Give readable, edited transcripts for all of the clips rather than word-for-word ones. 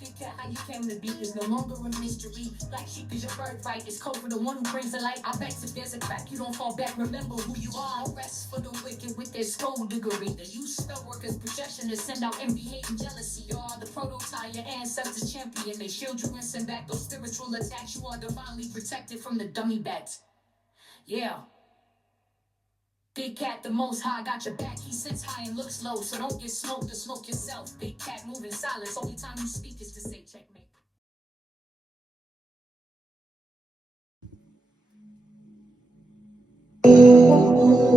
Big cat, how you came to be is no longer a mystery. Black sheep is your birthright. It's code for the one who brings the light. I bet if there's a crack, you don't fall back. Remember who you are. No rest for the wicked with their skullduggery. The use spell workers' projection to send out envy, hate, and jealousy. You are the prototype, your ancestors champion. They shield you and send back those spiritual attacks. You are divinely protected from the dummy bats. Yeah. Big cat, the most high, got your back. He sits high and looks low, so don't get smoked or smoke yourself. Big cat, move in silence. Only time you speak is to say checkmate.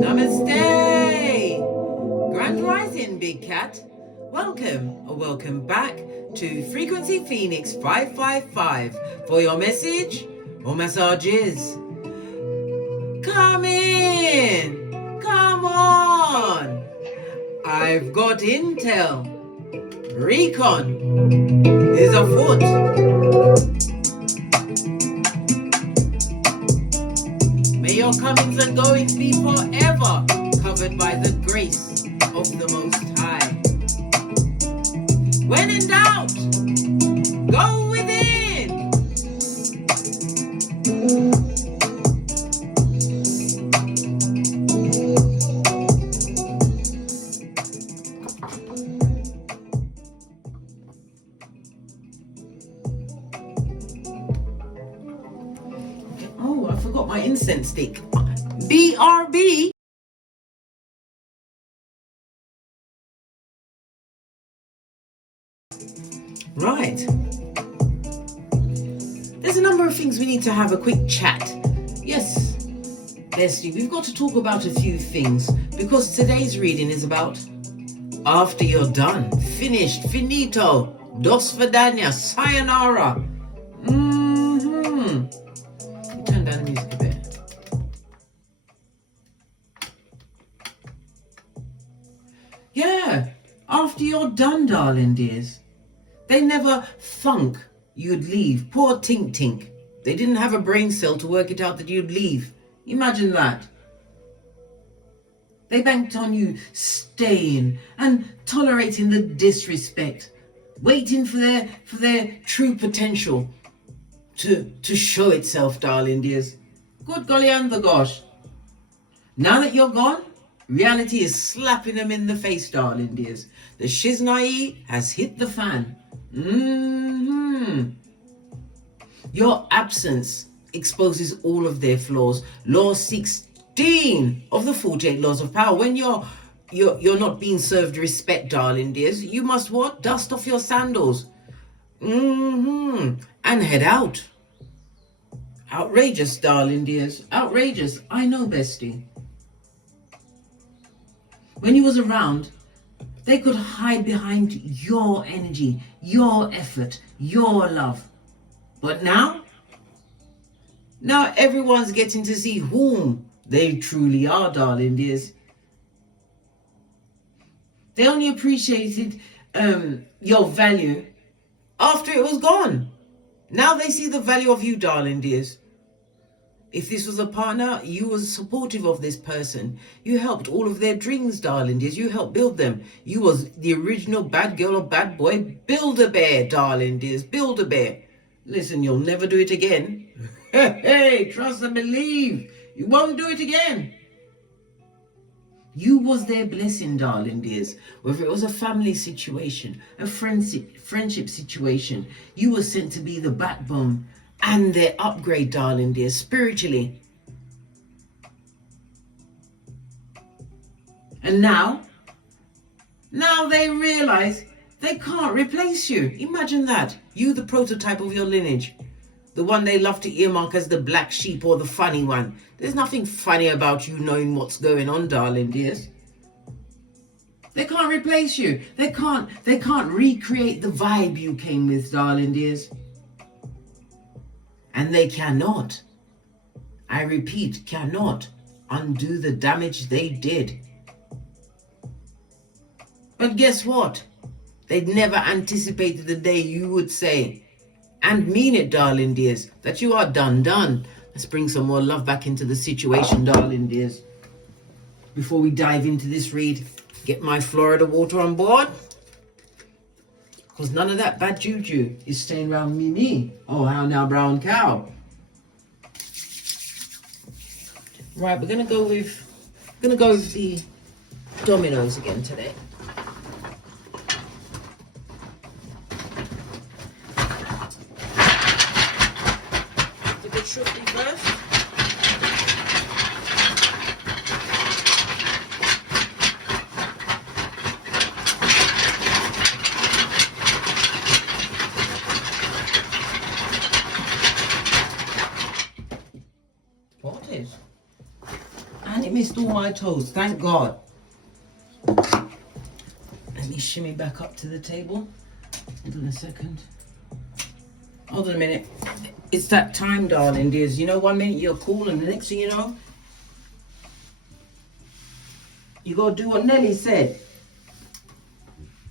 Namaste! Grand Rising, Big Cat. Welcome back to Frequency Phoenix 555 for your message or massages. Come in! Come on! I've got intel. Recon is afoot. May your comings and goings be forever covered by the grace of the Most High. When in doubt, go within. Oh, I forgot my incense stick. BRB. Right. There's a number of things we need to have a quick chat. Yes, Leslie, we've got to talk about a few things because today's reading is about after you're done, finished, finito, dos vidania, sayonara. Turn down the music a bit. Yeah, after you're done, darling dears. They never thunk you'd leave. Poor Tink Tink. They didn't have a brain cell to work it out that you'd leave. Imagine that. They banked on you staying and tolerating the disrespect, waiting for their true potential to show itself, darling dears. Good golly and the gosh. Now that you're gone, reality is slapping them in the face, darling dears. The shiznai has hit the fan. Your absence exposes all of their flaws. Law 16 of the 48 laws of power. When you're not being served respect, darling dears, you must what? Dust off your sandals. And head out. Outrageous, darling dears. Outrageous. I know, bestie. When you was around, they could hide behind your energy, your effort, your love. But now everyone's getting to see whom they truly are, darling dears. They only appreciated your value after it was gone. Now they see the value of you, darling dears. If this was a partner, you was supportive of this person. You helped all of their dreams, darling dears. You helped build them. You was the original bad girl or bad boy. Build-A-Bear, darling dears. Build-A-Bear. Listen, you'll never do it again. Hey, trust and believe. You won't do it again. You was their blessing, darling dears. Whether it was a family situation, a friendship situation, you were sent to be the backbone and their upgrade, darling dear, spiritually. And now they realize they can't replace you. Imagine that. You, the prototype of your lineage. The one they love to earmark as the black sheep or the funny one. There's nothing funny about you knowing what's going on, darling dears. They can't replace you. They can't recreate the vibe you came with, darling dears. And they cannot, I repeat, cannot undo the damage they did. But guess what? They'd never anticipated the day you would say, and mean it, darling dears, that you are done. Let's bring some more love back into the situation, darling dears. Before we dive into this read, get my Florida water on board. Because none of that bad juju is staying around me. Oh, how now, brown cow. Right, we're gonna go with the dominoes again today. The good shifty first. Spotted. And it missed all my toes, thank God. Let me shimmy back up to the table. Hold on a second. Hold on a minute. It's that time, darling dears. You know, 1 minute you're cool and the next thing you know, you gotta do what Nelly said.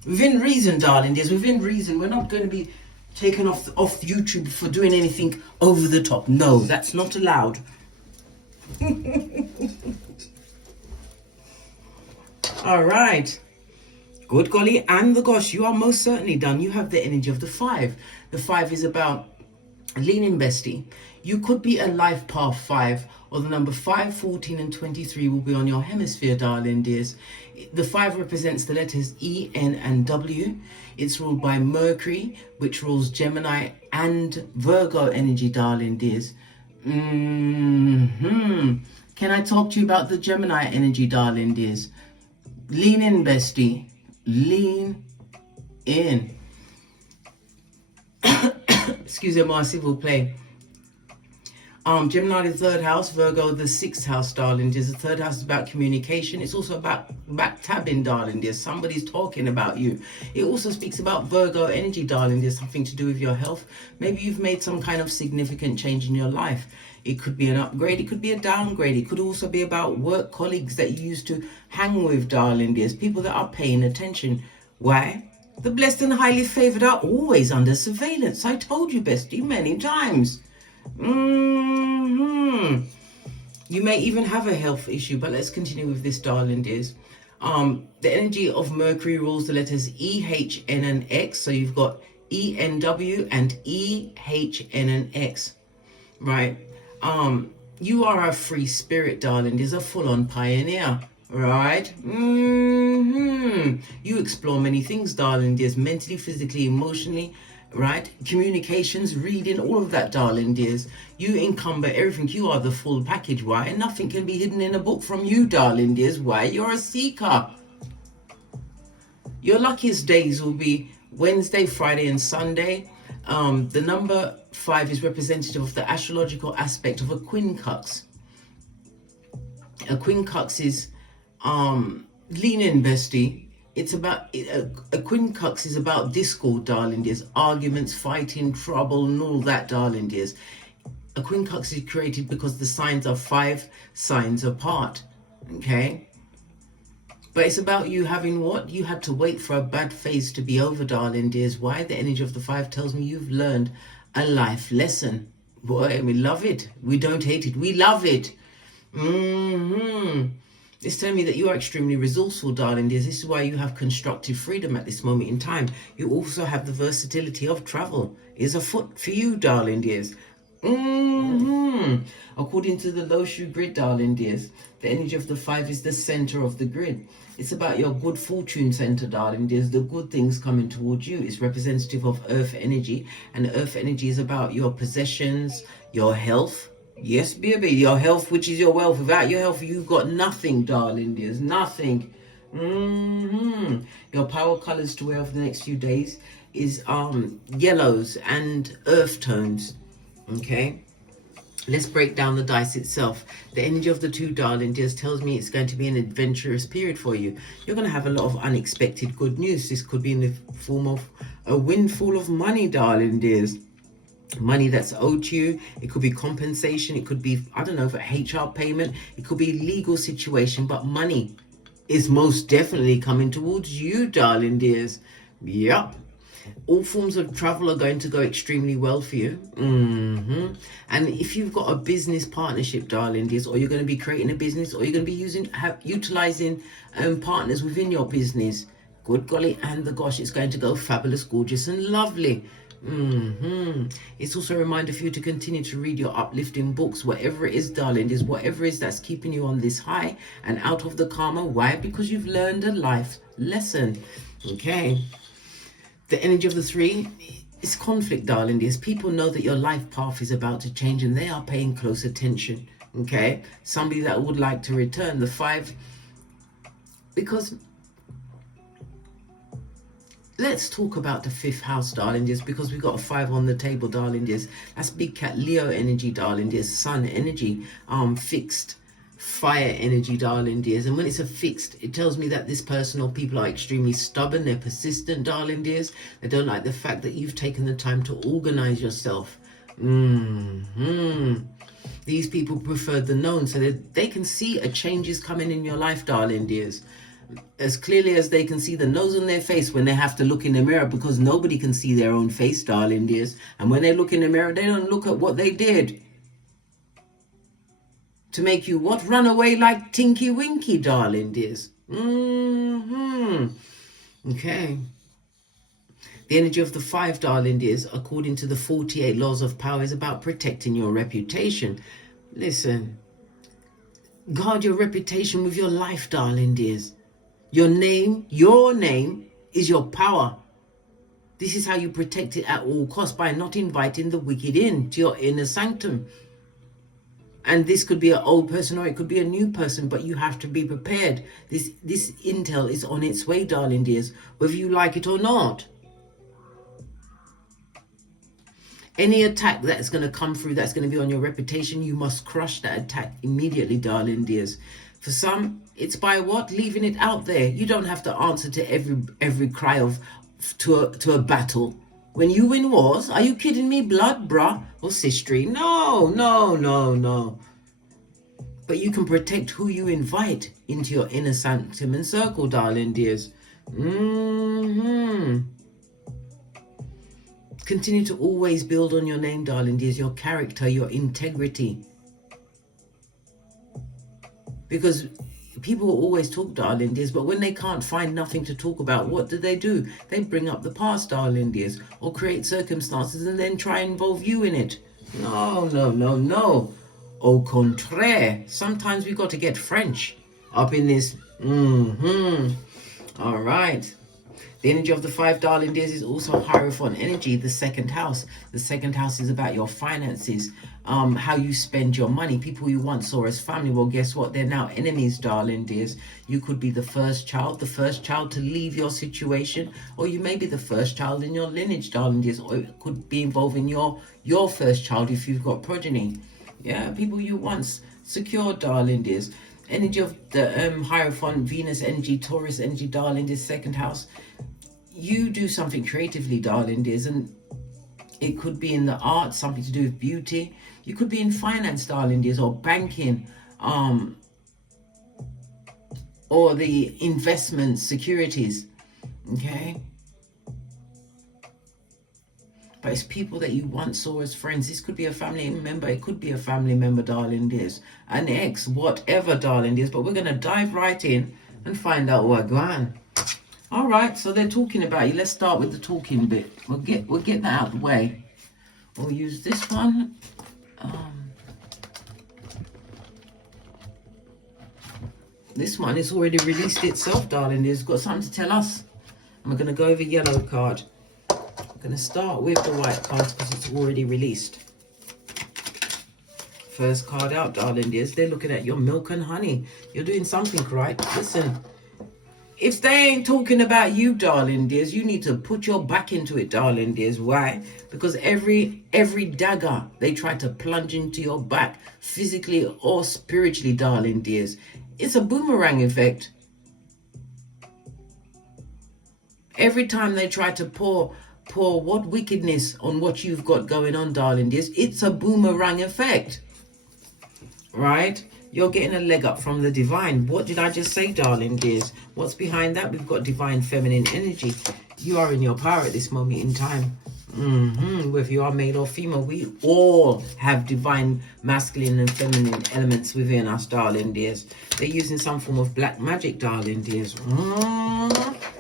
Within reason, darling dears, within reason. We're not going to be taken off YouTube for doing anything over the top. No, that's not allowed. All right. Good golly and the gosh, you are most certainly done. You have the energy of the 5. The 5 is about leaning bestie. You could be a life path 5, or the number 5, 14 and 23 will be on your hemisphere, darling dears. The 5 represents the letters E, N and W. It's ruled by Mercury, which rules Gemini and Virgo energy, darling dears. Can I talk to you about the Gemini energy, darling dears? Lean in, bestie. Lean in. Excuse me, my civil play. Gemini, the 3rd house, Virgo, the 6th house, darling dears. The 3rd house is about communication. It's also about backtabbing, darling dears. Somebody's talking about you. It also speaks about Virgo energy, darling dears. Something to do with your health. Maybe you've made some kind of significant change in your life. It could be an upgrade. It could be a downgrade. It could also be about work colleagues that you used to hang with, darling dears. People that are paying attention. Why? The blessed and highly favored are always under surveillance. I told you, bestie, many times. You may even have a health issue, but let's continue with this, darling dears. The energy of Mercury rules the letters E, H, N, and X. So you've got E, N, W and E, H, N, and X. Right? You are a free spirit, darling. There's a full-on pioneer, right? You explore many things, darling. There's mentally, physically, emotionally, right? Communications, reading, all of that, darling dears. You encumber everything. You are the full package. Why? And nothing can be hidden in a book from you, darling dears. Why? You're a seeker. Your luckiest days will be Wednesday, Friday, and Sunday. The number 5 is representative of the astrological aspect of a quincux. A quincux is lean in, bestie. It's about a quincux is about discord, darling dears, arguments, fighting, trouble, and all that, darling dears. A quincux is created because the signs are 5 signs apart. Okay. But it's about you having what? You had to wait for a bad phase to be over, darling dears. Why? The energy of the 5 tells me you've learned a life lesson. Boy, we love it. We don't hate it. We love it. It's telling me that you are extremely resourceful, darling dears. This is why you have constructive freedom at this moment in time. You also have the versatility of travel. Is afoot for you, darling dears. According to the low shoe grid, darling dears, the energy of the 5 is the center of the grid. It's about your good fortune center, darling dears. The good things coming towards you. It's representative of earth energy, and earth energy is about your possessions, your health. Yes, baby, your health, which is your wealth. Without your health, you've got nothing, darling dears. Nothing. Your power colors to wear for the next few days is yellows and earth tones. Okay, let's break down the dice itself. The energy of the 2, darling dears, tells me it's going to be an adventurous period for you. You're going to have a lot of unexpected good news. This could be in the form of a windfall of money, darling dears. Money that's owed to you. It could be compensation. It could be, I don't know, for HR payment. It could be legal situation, but money is most definitely coming towards you, darling dears. Yep. All forms of travel are going to go extremely well for you. And if you've got a business partnership, darling dears, or you're going to be creating a business, or you're going to be utilizing partners within your business, Good golly, and the gosh, it's going to go fabulous, gorgeous, and lovely. It's also a reminder for you to continue to read your uplifting books, whatever it is, darling, is whatever it is that's keeping you on this high and out of the karma. Why? Because you've learned a life lesson. Okay. The energy of the 3 is conflict, darling. These people know that your life path is about to change and they are paying close attention. Okay. Somebody that would like to return. The 5, because let's talk about the 5th house, darling, just because we got a 5 on the table, darling, just that's big cat Leo energy, darling, just sun energy, fixed fire energy, darling, dears. And when it's a fixed, it tells me that this person or people are extremely stubborn, they're persistent, darling, dears. They don't like the fact that you've taken the time to organize yourself. These people prefer the known, so that they can see a change is coming in your life, darling, dears, as clearly as they can see the nose on their face when they have to look in the mirror, because nobody can see their own face, darling, dears. And when they look in the mirror, they don't look at what they did to make you what? Run away like Tinky Winky, darling, dears. Okay. The energy of the 5, darling, dears, according to the 48 laws of power, is about protecting your reputation. Listen, guard your reputation with your life, darling, dears. Your name is your power. This is how you protect it at all costs, by not inviting the wicked in to your inner sanctum. And this could be an old person or it could be a new person, but you have to be prepared. This intel is on its way, darling, dears, whether you like it or not. Any attack that's going to come through that's going to be on your reputation, you must crush that attack immediately, darling, dears. For some, it's by what? Leaving it out there. You don't have to answer to every cry to a battle. When you win wars, are you kidding me, blood, bruh, or sistery? No. But you can protect who you invite into your inner sanctum and circle, darling, dears. Continue to always build on your name, darling, dears, your character, your integrity. Because people will always talk, darling, dears, but when they can't find nothing to talk about, what do? They bring up the past, darling, dears, or create circumstances and then try and involve you in it. No. Au contraire. Sometimes we got to get French up in this. All right. The energy of the 5, darling, dears, is also Hierophant energy, the 2nd house. The 2nd house is about your finances, how you spend your money. People you once saw as family, well, guess what? They're now enemies, darling, dears. You could be the first child to leave your situation, or you may be the first child in your lineage, darling, dears, or it could be involving your first child if you've got progeny. Yeah, people you once secured, darling, dears. Energy of the Hierophant, Venus energy, Taurus energy, darling, dears, 2nd house. You do something creatively, darling, dears, and it could be in the arts, something to do with beauty. You could be in finance, darling, dears, or banking, or the investment securities. Okay. But it's people that you once saw as friends. This could be a family member. It could be a family member, darling, dears. An ex, whatever, darling, dears. But we're going to dive right in and find out what going on. All right, so they're talking about you. Let's start with the talking bit. We'll get that out of the way. We'll use this one. This one has already released itself, darling. It's got something to tell us. And we're going to go over yellow card. I'm going to start with the white cards because it's already released. First card out, darling, dears. They're looking at your milk and honey. You're doing something right. Listen. If they ain't talking about you, darling, dears, you need to put your back into it, darling, dears. Why? Because every dagger they try to plunge into your back, physically or spiritually, darling, dears, it's a boomerang effect. Every time they try to pour what wickedness on what you've got going on, darling, dears, it's a boomerang effect. Right? You're getting a leg up from the divine. What did I just say, darling, dears? What's behind that? We've got divine feminine energy. You are in your power at this moment in time. Whether you are male or female, we all have divine masculine and feminine elements within us, darling dears. They're using some form of black magic, darling dears.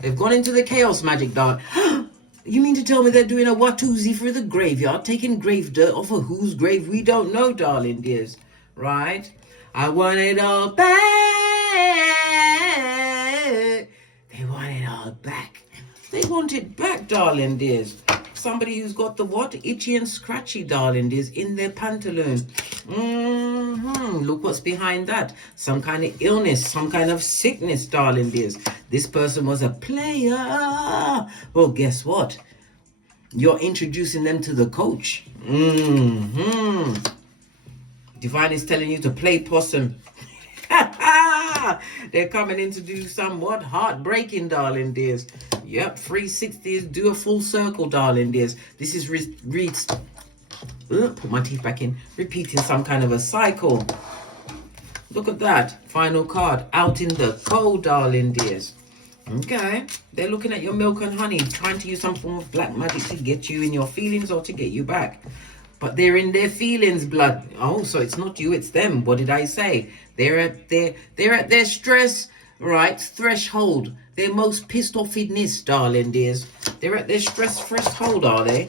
They've gone into the chaos magic, darling. You mean to tell me they're doing a Watusi through the graveyard, taking grave dirt off of whose grave we don't know, darling dears, right? I want it all back. They want it all back. They want it back, darling dears. Somebody who's got the what? Itchy and scratchy, darling dears, in their pantaloon. Look what's behind that. Some kind of illness, some kind of sickness, darling dears. This person was a player. Well, guess what? You're introducing them to the coach. Divine is telling you to play possum. They're coming in to do somewhat heartbreaking, darling dears. Yep, 360 is do a full circle, darling dears. This is reads. Put my teeth back in. Repeating some kind of a cycle. Look at that. Final card. Out in the cold, darling dears. Okay. They're looking at your milk and honey, trying to use some form of black magic to get you in your feelings or to get you back. But they're in their feelings, blood. Oh, so it's not you, it's them. What did I say? They're at their stress, right, threshold. Their most pissed offness, darling dears. They're at their stress threshold, are they?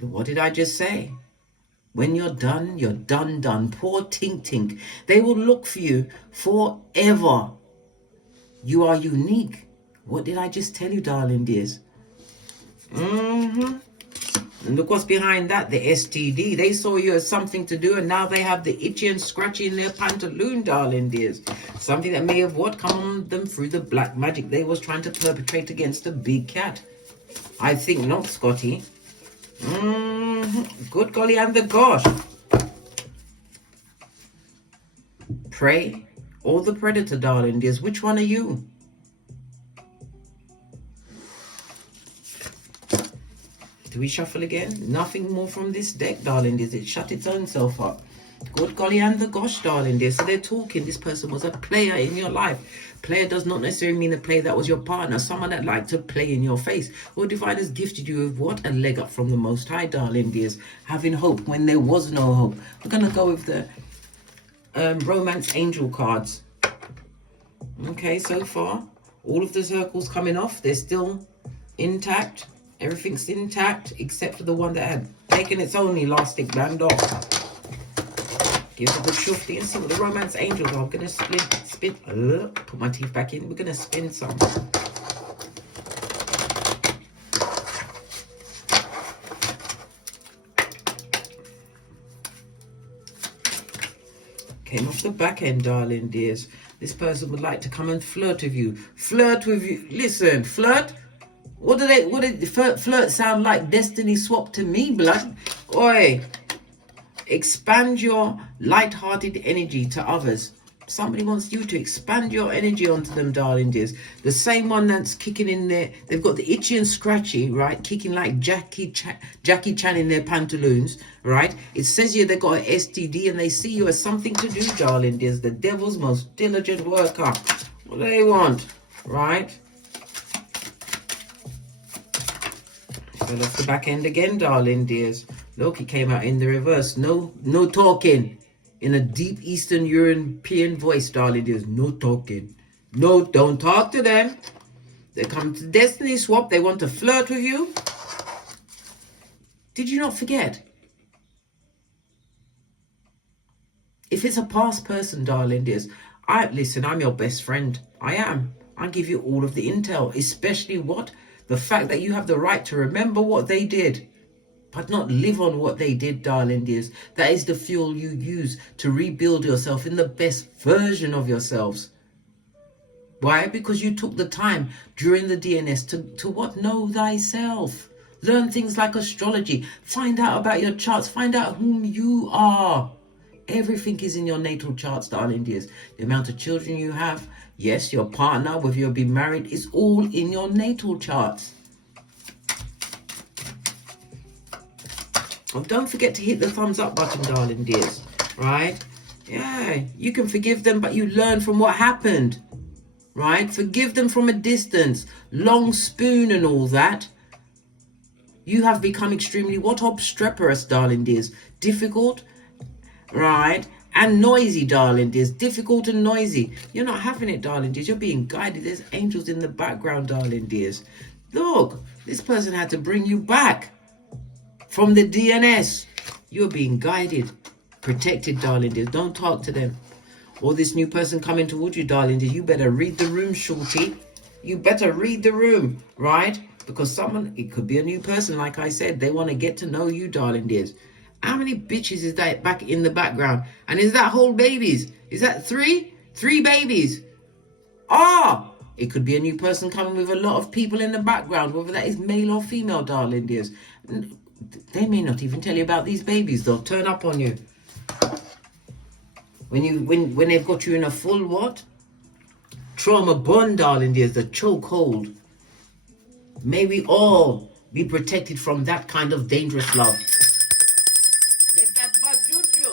What did I just say? When you're done, you're done. Poor Tink Tink. They will look for you forever. You are unique. What did I just tell you, darling dears? And look what's behind that, the STD. They saw you as something to do, and now they have the itchy and scratchy in their pantaloon, darling dears. Something that may have what come on them through the black magic they was trying to perpetrate against the big cat. I think not, Scotty. Good golly and the gosh. Prey or the predator, darling dears. Which one are you? Do we shuffle again? Nothing more from this deck, darling dears. It shut its own self up. Good golly and the gosh, darling dear. So they're talking. This person was a player in your life. Player does not necessarily mean a player that was your partner. Someone that liked to play in your face. Well, Divine has gifted you with what? A leg up from the Most High, darling dears. Having hope when there was no hope. We're going to go with the Romance Angel cards. Okay, so far, all of the circles coming off. They're still intact. Everything's intact except for the one that had taken its own elastic band off. Give it a good shufty and see what the Romance Angels are. I'm going to spin. Put my teeth back in. We're going to spin some. Came off the back end, darling dears. This person would like to come and flirt with you. Flirt with you. Listen, flirt. What did flirt sound like? Destiny swap to me, blood. Oi. Expand your light-hearted energy to others. Somebody wants you to expand your energy onto them, darling dears. The same one that's kicking in there. They've got the itchy and scratchy, right? Kicking like Jackie Chan in their pantaloons, right? It says here they've got an STD and they see you as something to do, darling dears. The devil's most diligent worker. What do they want, right? Fell off the back end again, darling dears. Look, he came out in the reverse. No talking. In a deep Eastern European voice, darling dears. No talking. No, don't talk to them. They come to Destiny Swap. They want to flirt with you. Did you not forget? If it's a past person, darling dears, listen, I'm your best friend. I am. I give you all of the intel, especially what? The fact that you have the right to remember what they did, but not live on what they did, darling dears. That is the fuel you use to rebuild yourself in the best version of yourselves. Why? Because you took the time during the DNS to what? Know thyself. Learn things like astrology. Find out about your charts. Find out whom you are. Everything is in your natal charts, darling dears. The amount of children you have, yes, your partner, whether you'll be married, is all in your natal charts. Oh, don't forget to hit the thumbs up button, darling dears, right? Yeah, you can forgive them, but you learn from what happened, right? Forgive them from a distance. Long spoon and all that. You have become extremely what? Obstreperous, darling dears. Difficult, right? And noisy, darling dears. Difficult and noisy. You're not having it, darling dears. You're being guided. There's angels in the background, darling dears. Look, this person had to bring you back from the DNS. You're being guided, protected, darling dears. Don't talk to them. Or this new person coming towards you, darling dears. You better read the room, shorty. You better read the room, right? Because someone, it could be a new person, like I said. They want to get to know you, darling dears. How many bitches is that back in the background? And is that whole babies? Is that three? 3 babies. Ah! It could be a new person coming with a lot of people in the background, whether that is male or female, darling dears. They may not even tell you about these babies. They'll turn up on you. When they've got you in a full what? Trauma bond, darling dears, the chokehold. May we all be protected from that kind of dangerous love. Let that bug juju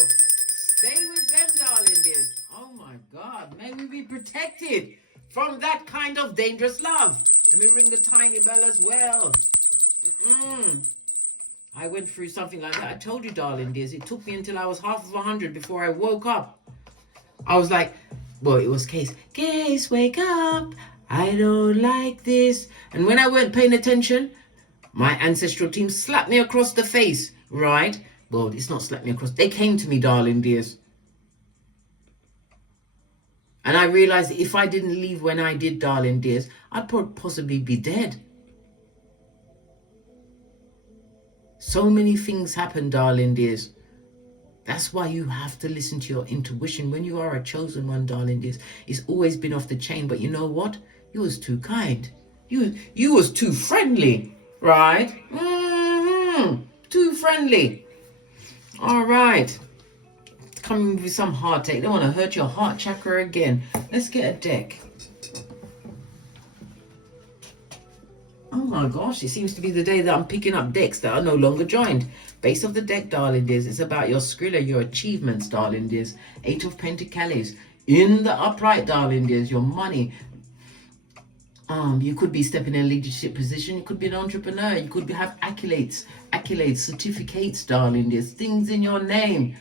stay with them, darling dears. Oh my God, may we be protected from that kind of dangerous love. Let me ring the tiny bell as well. I went through something like that. I told you, darling dears, it took me until I was half of 100 before I woke up. I was like, well, it was Case, wake up. I don't like this. And when I weren't paying attention, my ancestral team slapped me across the face, right? Well, it's not slapped me across. They came to me, darling dears. And I realized that if I didn't leave when I did, darling dears, I'd possibly be dead. So many things happen, darling dears. That's why you have to listen to your intuition. When you are a chosen one, darling dears, it's always been off the chain. But you know what? You was too kind. You was too friendly, right? Too friendly. All right. Coming with some heartache. They want to hurt your heart chakra again. Let's get a deck. Oh my gosh, it seems to be the day that I'm picking up decks that are no longer joined. Base of the deck, darling dears. It's about your skrilla, your achievements, darling dears. 8 of Pentacles. In the upright, darling dears, your money. You could be stepping in a leadership position. You could be an entrepreneur. You could have accolades, certificates, darling dears. Things in your name.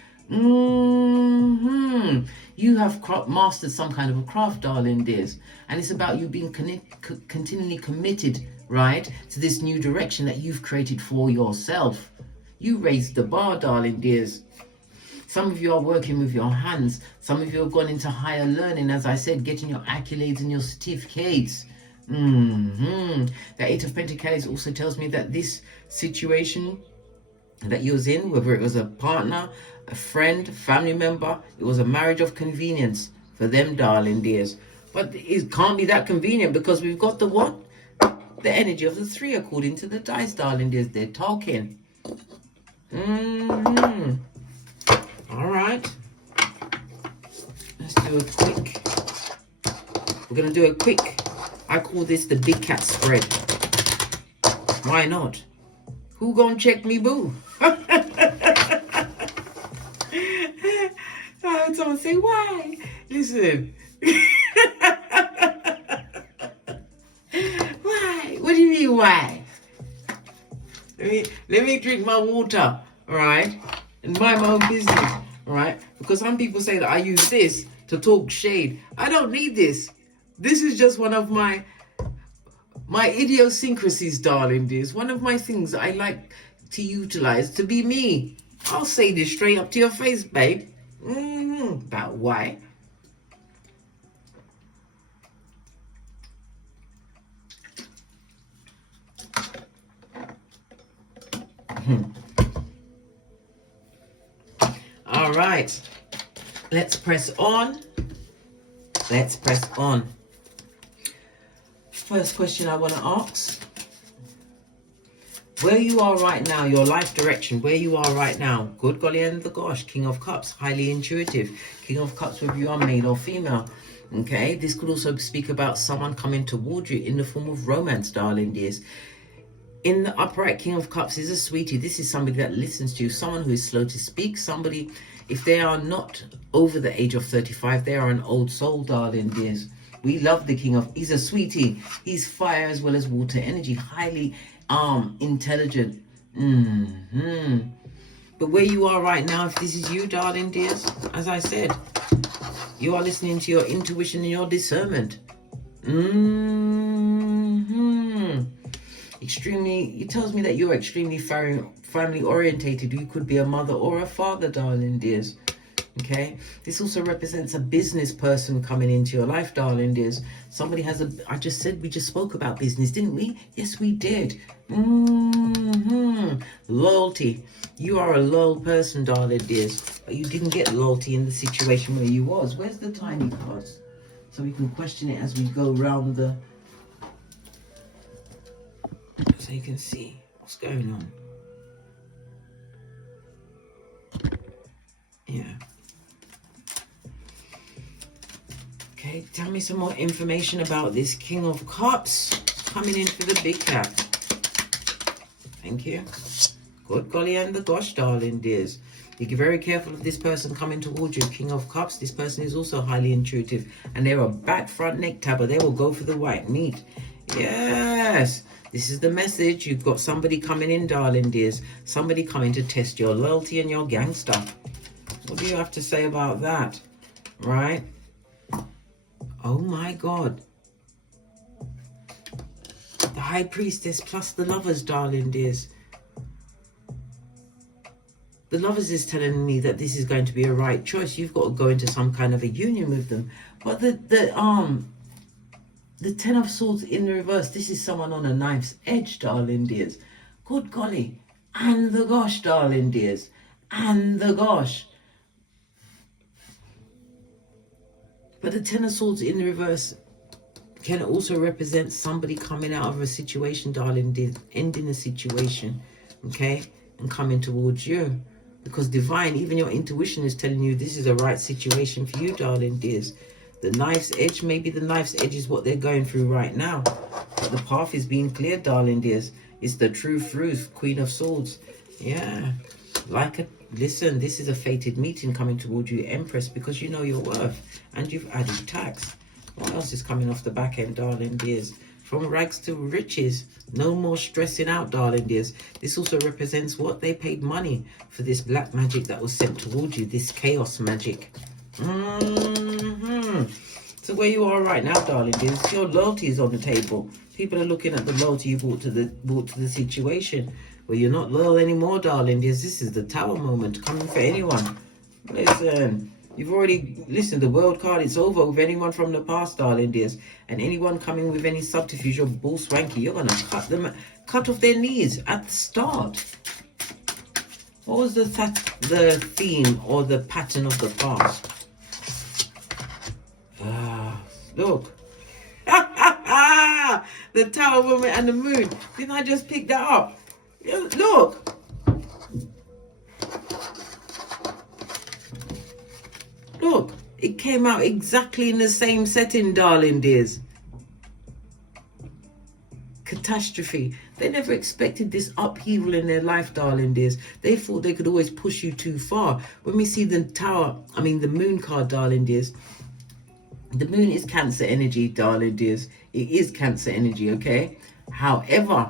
You have mastered some kind of a craft, darling dears. And it's about you being continually committed, right, to this new direction that you've created for yourself. You raised the bar, darling dears. Some of you are working with your hands. Some of you have gone into higher learning, as I said, getting your accolades and your certificates. The 8 of Pentacles also tells me that this situation that you was in, whether it was a partner, a friend, family member, it was a marriage of convenience for them, darling dears. But it can't be that convenient because we've got the what? The energy of the 3 according to the dice, darling dears. They're talking. All right. Let's do a quick. We're going to do a quick. I call this the big cat spread. Why not? Who gonna check me, boo? I heard someone say, why? Listen. Why? What do you mean, why? Let me drink my water, all right? And mind my own business, all right? Because some people say that I use this to talk shade. I don't need this. This is just one of my idiosyncrasies, darling dears. One of my things that I like to utilize to be me. I'll say this straight up to your face, babe. About why? All right. Let's press on. Let's press on. First question I want to ask. Where you are right now, your life direction, where you are right now. Good golly and the gosh. King of Cups, highly intuitive. King of Cups, whether you are male or female. Okay, this could also speak about someone coming towards you in the form of romance, darling dears. In the upright, King of Cups is a sweetie. This is somebody that listens to you, someone who is slow to speak, somebody, if they are not over the age of 35, they are an old soul, darling dears. We love the King of, he's a sweetie. He's fire as well as water energy, highly intelligent. But where you are right now, if this is you, darling dears, as I said, you are listening to your intuition and your discernment. Extremely, it tells me that you're extremely family orientated. You could be a mother or a father, darling dears. Okay, this also represents a business person coming into your life, darling dears. Somebody has a, I just said, we just spoke about business, didn't we? Yes, we did. Loyalty. You are a loyal person, darling dears, but you didn't get loyalty in the situation where you was. Where's the tiny cards? So we can question it as we go around the, so you can see what's going on. Yeah. Okay, tell me some more information about this King of Cups coming in for the big cat. Thank you. Good golly and the gosh, darling dears. Be very careful of this person coming towards you. King of Cups, this person is also highly intuitive. And they're a back, front, neck tabber. They will go for the white meat. Yes. This is the message. You've got somebody coming in, darling dears. Somebody coming to test your loyalty and your gangster. What do you have to say about that? Right? Oh my God. The High Priestess plus the Lovers, darling dears. The Lovers is telling me that this is going to be a right choice. You've got to go into some kind of a union with them. But the Ten of Swords in the reverse, this is someone on a knife's edge, darling dears. Good golly. And the gosh, darling dears. And the gosh. But the Ten of Swords in the reverse can also represent somebody coming out of a situation, darling dears, ending a situation, okay, and coming towards you. Because divine, even your intuition is telling you this is a right situation for you, darling dears. The knife's edge, maybe the knife's edge is what they're going through right now. But the path is being cleared, darling dears. It's the true truth, Queen of Swords. Yeah. Listen, this is a fated meeting coming towards you, Empress, because you know your worth. And you've added tax. What else is coming off the back end, darling dears? From rags to riches. No more stressing out, darling dears. This also represents what? They paid money for this black magic that was sent towards you. This chaos magic. So where you are right now, darling dears, your loyalty is on the table. People are looking at the loyalty you brought to the situation. Well, you're not loyal anymore, darling dears. This is the Tower moment coming for anyone. Listen, you've already, listen, the World card, it's over with anyone from the past, darling dears. And anyone coming with any subterfuge or bull swanky, you're going to cut off their knees at the start. What was the theme or the pattern of the past? Look. The Tower woman and the moon. Didn't I just pick that up? Look. Look. It came out exactly in the same setting, darling dears. Catastrophe. They never expected this upheaval in their life, darling dears. They thought they could always push you too far. When we see the the moon card, darling dears, the moon is Cancer energy, darling dears. It is Cancer energy, okay? However,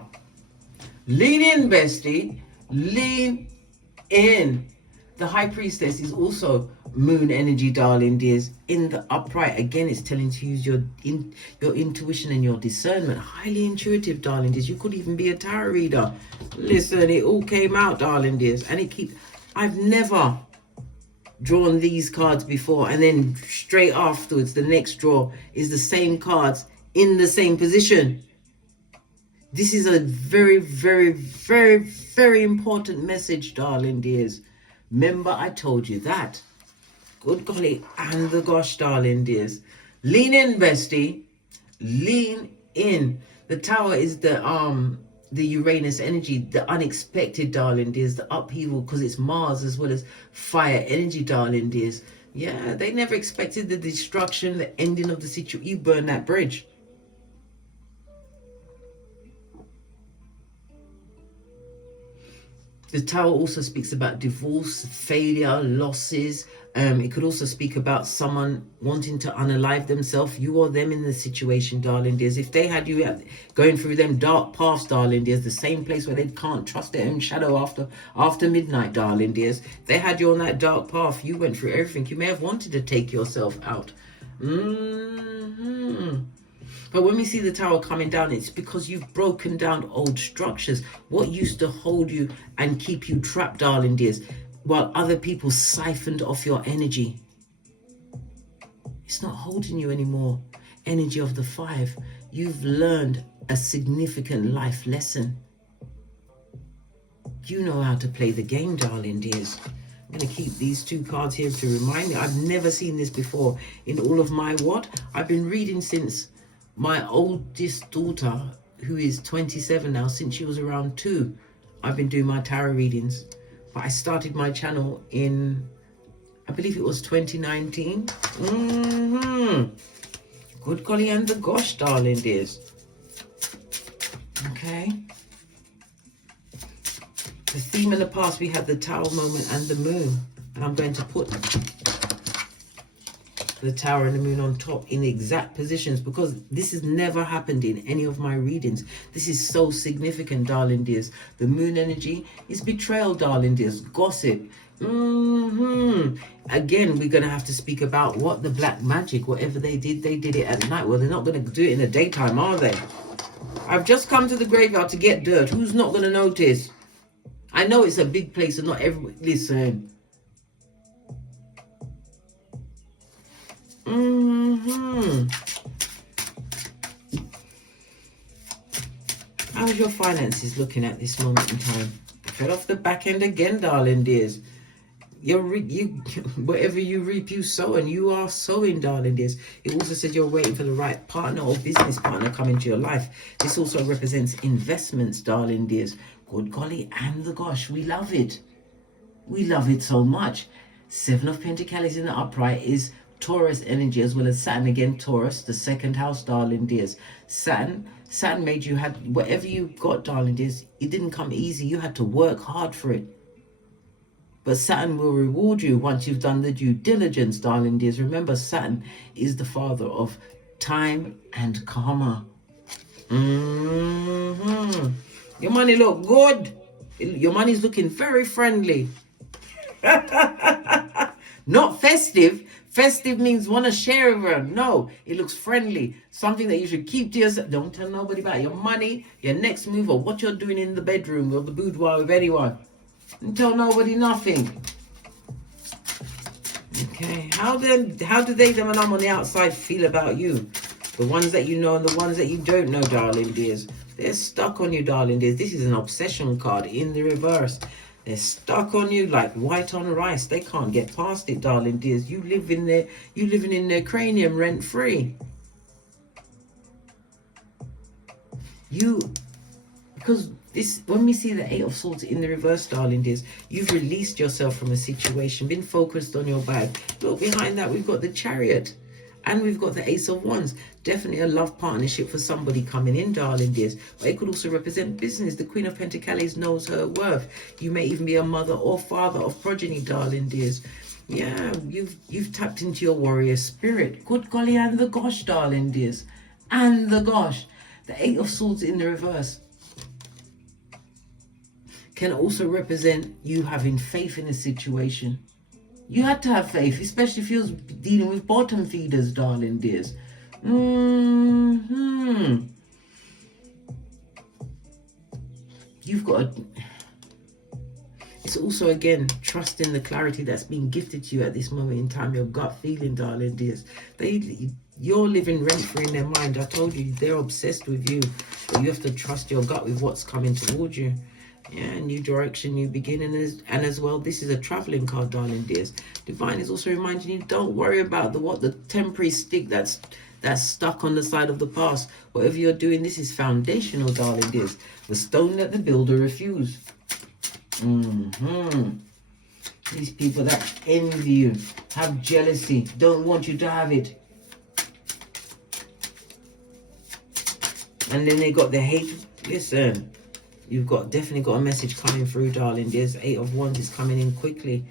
lean in, bestie. Lean in. The High Priestess is also moon energy, darling dears. In the upright, again, it's telling to use your intuition and your discernment. Highly intuitive, darling dears. You could even be a tarot reader. Listen, it all came out, darling dears. And I've never drawn these cards before, and then straight afterwards, the next draw is the same cards in the same position. This is a very, very, very, very important message, darling dears. Remember, I told you that. Good golly, and the gosh, darling dears. Lean in, bestie. Lean in. The Tower is the Uranus energy, the unexpected, darling dears, the upheaval, because it's Mars as well as fire energy, darling dears. Yeah, they never expected the destruction, the ending of the situation. You burn that bridge. The Tower also speaks about divorce, failure, losses. It could also speak about someone wanting to unalive themselves. You or them in the situation, darling dears. If they had you going through them dark paths, darling dears, the same place where they can't trust their own shadow after midnight, darling dears. They had you on that dark path. You went through everything. You may have wanted to take yourself out. But when we see the Tower coming down, it's because you've broken down old structures. What used to hold you and keep you trapped, darling dears, while other people siphoned off your energy. It's not holding you anymore. Energy of the 5. You've learned a significant life lesson. You know how to play the game, darling dears. I'm going to keep these 2 cards here to remind me. I've never seen this before in all of my I've been reading since my oldest daughter, who is 27 now, since she was around 2, I've been doing my tarot readings. But I started my channel in, I believe it was 2019. Good golly and the gosh, darling dears. Okay. The theme in the past, we had the Tower moment and the Moon. And I'm going to put the Tower and the Moon on top in exact positions, because this has never happened in any of my readings. This is so significant, darling dears. The Moon energy is betrayal, darling dears. Gossip. Again, we're going to have to speak about what the black magic, whatever they did it at night. Well, they're not going to do it in the daytime, are they? I've just come to the graveyard to get dirt. Who's not going to notice? I know it's a big place and not everyone. Listen. How's your finances looking at this moment in time? Fell off the back end again, darling dears. Whatever you reap, you sow, and you are sowing, darling dears. It also says you're waiting for the right partner or business partner coming to your life. This also represents investments, darling dears. Good golly and the gosh, we love it. We love it so much. 7 of Pentacles in the upright is Taurus energy, as well as Saturn again, Taurus, the 2nd house, darling dears. Saturn made you had whatever you got, darling dears. It didn't come easy. You had to work hard for it. But Saturn will reward you once you've done the due diligence, darling dears. Remember, Saturn is the father of time and karma. Your money look good. Your money's looking very friendly. Not festive. Festive means want to share everyone. No, it looks friendly. Something that you should keep to yourself. Don't tell nobody about your money, your next move, or what you're doing in the bedroom or the boudoir with anyone. Don't tell nobody nothing. Okay, how do they, them and I'm on the outside, feel about you? The ones that you know and the ones that you don't know, darling dears. They're stuck on you, darling dears. This is an obsession card in the reverse. They're stuck on you like white on rice. They can't get past it, darling dears. You living in their cranium rent free. Because this, when we see the 8 of Swords in the reverse, darling dears, you've released yourself from a situation, been focused on your bag. Look, behind that, we've got the Chariot. And we've got the Ace of Wands. Definitely a love partnership for somebody coming in, darling dears. But it could also represent business. The Queen of Pentacles knows her worth. You may even be a mother or father of progeny, darling dears. Yeah, you've tapped into your warrior spirit. Good golly and the gosh, darling dears. And the gosh. The 8 of Swords in the reverse can also represent you having faith in a situation. You had to have faith, especially if you're dealing with bottom feeders, darling dears. You've got it's also, again, trusting the clarity that's being gifted to you at this moment in time. Your gut feeling, darling dears. You're living rent-free in their mind. I told you, they're obsessed with you. But you have to trust your gut with what's coming towards you. Yeah, new direction, new beginning. And as well, this is a traveling card, darling dears. Divine is also reminding you, don't worry about the temporary stick that's stuck on the side of the past. Whatever you're doing, this is foundational, darling dears. The stone that the builder refused. These people that envy you, have jealousy, don't want you to have it. And then they got the hate. Listen. You've definitely got a message coming through, darling dears. 8 of Wands is coming in quickly.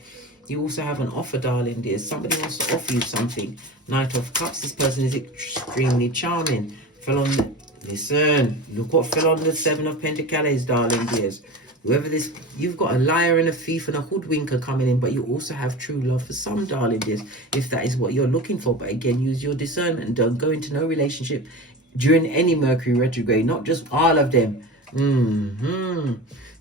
You also have an offer, darling dears. Somebody wants to offer you something. Knight of Cups. This person is extremely charming. Listen, look what fell on the 7 of Pentacles, darling dears. Whoever this, you've got a liar and a thief and a hoodwinker coming in, but you also have true love for some, darling dears, if that is what you're looking for. But again, use your discernment and don't go into no relationship during any Mercury retrograde, not just all of them.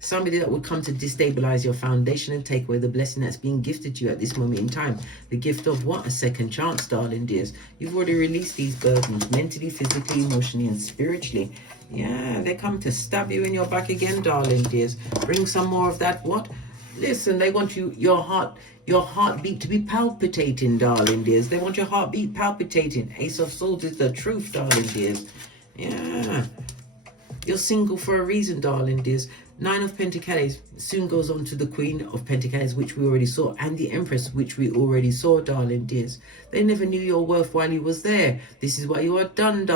Somebody that would come to destabilize your foundation and take away the blessing that's being gifted to you at this moment in time. The gift of what? A second chance, darling dears. You've already released these burdens mentally, physically, emotionally, and spiritually. Yeah, they come to stab you in your back again, darling dears. Bring some more of that. What? Listen, they want your heartbeat to be palpitating, darling dears. They want your heartbeat palpitating. Ace of Swords is the truth, darling dears. Yeah. You're single for a reason, darling dears. 9 of Pentacles soon goes on to the Queen of Pentacles, which we already saw, and the Empress, which we already saw, darling dears. They never knew your worth while you was there. This is why you are done.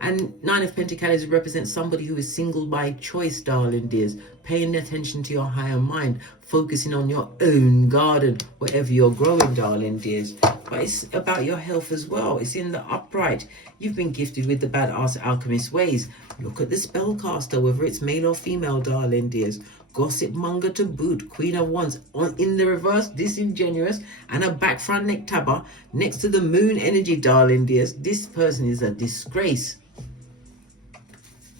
And 9 of Pentacles represents somebody who is single by choice, darling dears. Paying attention to your higher mind, focusing on your own garden, wherever you're growing, darling dears. But it's about your health as well. It's in the upright. You've been gifted with the badass alchemist ways. Look at the spellcaster, whether it's male or female, darling dears. Gossip monger to boot. Queen of Wands in the reverse, disingenuous, and a back front neck tabber next to the moon energy, darling dears. This person is a disgrace.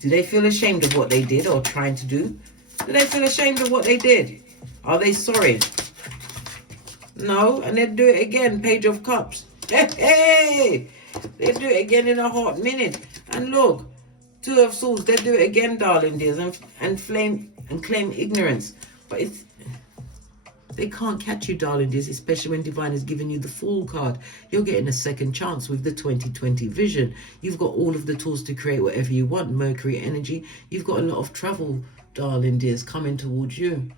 Do they feel ashamed of what they did or trying to do? Do they feel ashamed of what they did? Are they sorry? No, and they'd do it again. Page of Cups. Hey! They'd do it again in a hot minute. And look, 2 of Swords. They'd do it again, darling dears, and claim ignorance. But they can't catch you, darling dears, especially when Divine has given you the Fool card. You're getting a second chance with the 2020 vision. You've got all of the tools to create whatever you want. Mercury energy. You've got a lot of travel, darling dears, coming towards you.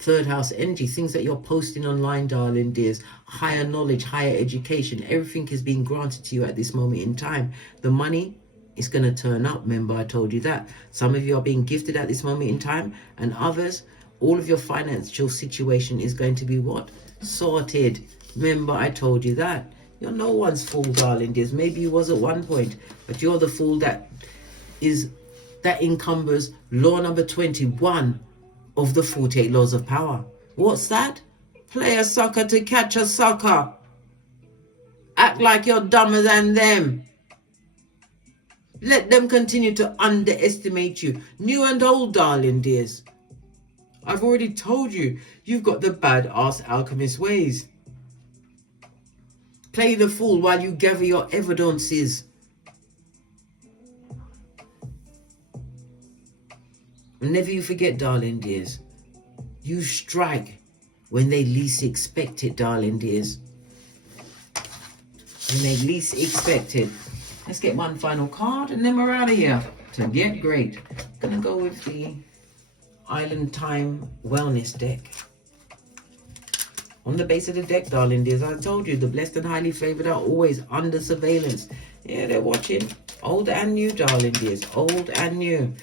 Third house energy, things that you're posting online, darling dears. Higher knowledge, higher education. Everything is being granted to you at this moment in time. The money is going to turn up. Remember, I told you that. Some of you are being gifted at this moment in time, and others, all of your financial situation is going to be what? Sorted. Remember, I told you that. You're no one's fool, darling dears. Maybe you was at one point, but you're the fool that encumbers law number 21 of the 48 laws of power. What's that? Play a sucker to catch a sucker. Act like you're dumber than them. Let them continue to underestimate you. New and old, darling dears. I've already told you, you've got the badass alchemist ways. Play the fool while you gather your evidences. And never you forget, darling dears, you strike when they least expect it, darling dears. When they least expect it. Let's get one final card and then we're out of here. To get great. Gonna go with the Island Time Wellness deck. On the base of the deck, darling dears, I told you, the blessed and highly favored are always under surveillance. Yeah, they're watching. Old and new, darling dears. Old and new.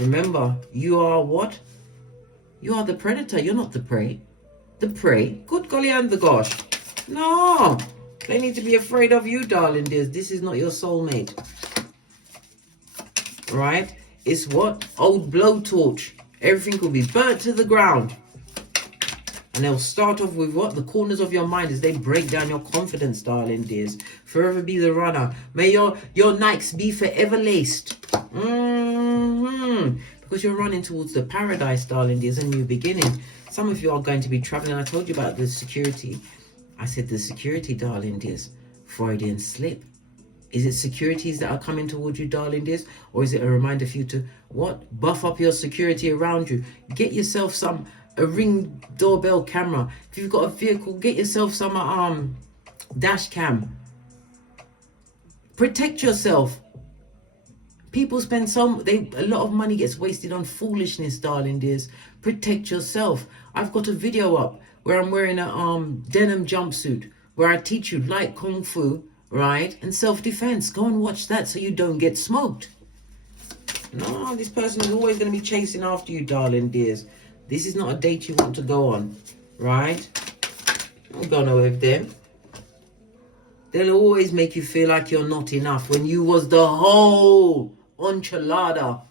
Remember, you are what? You are the predator. You're not the prey. The prey? Good golly and the gosh. No. They need to be afraid of you, darling dears. This is not your soulmate. Right? It's what? Old blowtorch. Everything will be burnt to the ground. And they'll start off with what? The corners of your mind as they break down your confidence, darling dears. Forever be the runner. May your Nikes be forever laced. Because you're running towards the paradise, darling dears, a new beginning. Some of you are going to be traveling. I told you about the security. I said the security, darling dears. Freudian slip. Is it securities that are coming towards you, darling dears? Or is it a reminder for you to, what? Buff up your security around you. Get yourself a Ring doorbell camera. If you've got a vehicle, get yourself some dash cam. Protect yourself. People spend a lot of money gets wasted on foolishness, darling dears. Protect yourself. I've got a video up where I'm wearing a denim jumpsuit where I teach you light kung fu, right, and self-defense. Go and watch that so you don't get smoked. No, this person is always going to be chasing after you, darling dears. This is not a date you want to go on, right? Don't go nowhere with them. They'll always make you feel like you're not enough when you was the whole enchilada.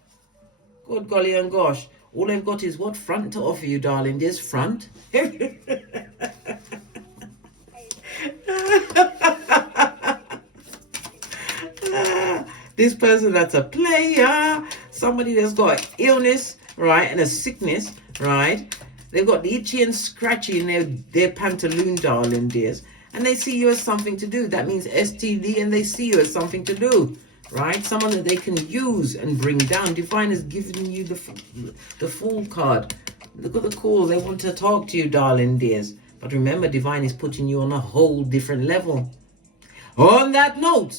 Good golly and gosh. All they've got is what front to offer you, darling. There's front. This person that's a player, somebody that's got illness, right, and a sickness, right? They've got the itchy and scratchy in their pantaloon, darling dears. And they see you as something to do. That means STD, and they see you as something to do, right? Someone that they can use and bring down. Divine is giving you the Fool card. Look at the call. They want to talk to you, darling dears. But remember, Divine is putting you on a whole different level. On that note,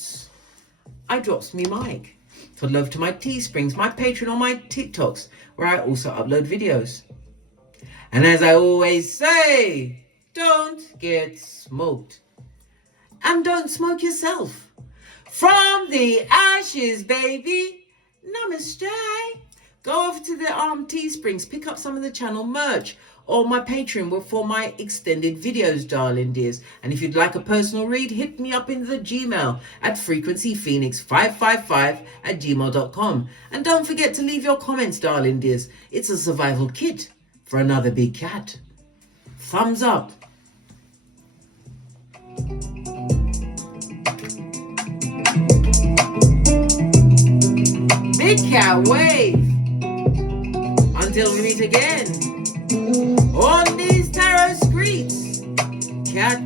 I drops me mic. For love to my Teesprings, my Patreon, or my TikToks, where I also upload videos. And as I always say, don't get smoked. And don't smoke yourself. From the ashes, baby. Namaste. Go over to the Teesprings, pick up some of the channel merch, or my Patreon for my extended videos, darling dears. And if you'd like a personal read, hit me up in the Gmail at frequencyphoenix555@gmail.com. And don't forget to leave your comments, darling dears. It's a survival kit for another big cat. Thumbs up. Big cat wave. Until we meet again on these tarot streets. Cat.